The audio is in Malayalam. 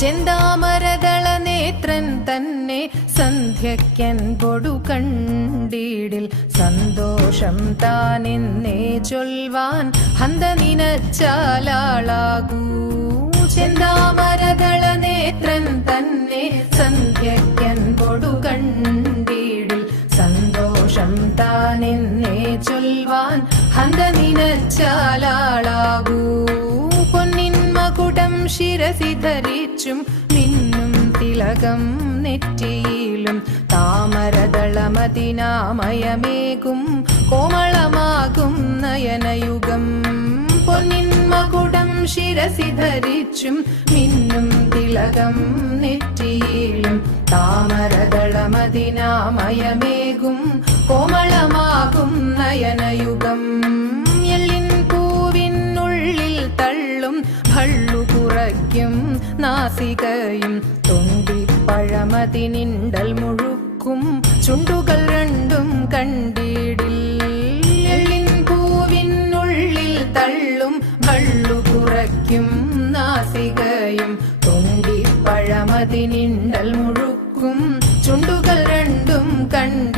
ചെന്താമരദള നേത്രൻ തന്നെ സന്ധ്യക്കൻ പൊടു കണ്ടീടിൽ സന്തോഷം താനെന്നേ ചൊൽവാൻ ഹന്ത നിനച്ചാലാളാകൂ. ചെന്താമരദള നേത്രൻ തന്നെ സന്ധ്യക്കൻ പൊടു കണ്ടീടിൽ സന്തോഷം താനെന്നേ ചൊൽവാൻ ഹന്ത നിനച്ചാലാളാകൂ. പൊന്നിൻ മകുടം ശിരസി ധരിച്ചും മിന്നും തിലകം നെറ്റിയിലും താമരദളമതിനാമയമേകും കോമളമാകും നയനയുഗം. പൊന്നിൻ മകുടം ശിരസി ധരിച്ചും മിന്നും തിലകം നെറ്റിയിലും താമരദളമതിനാമയമേകും കോമളമാകും നയനയുഗം. എള്ളിൻ പൂവിനുള്ളിൽ തള്ളും ഭള്ളു കുറയ്ക്കും നാസികയും തൊണ്ടിപ്പഴമതിനിണ്ടൽ മുഴുക്കും ചുണ്ടുകൾ രണ്ടും കണ്ടീടിൽ. എള്ളിൻ പൂവിനുള്ളിൽ തള്ളും ഭള്ളു കുറയ്ക്കും നാസികയും തൊണ്ടിപ്പഴമതിനിണ്ടൽ മുഴുക്കും ചുണ്ടുകൾ രണ്ടും കണ്ടീടിൽ.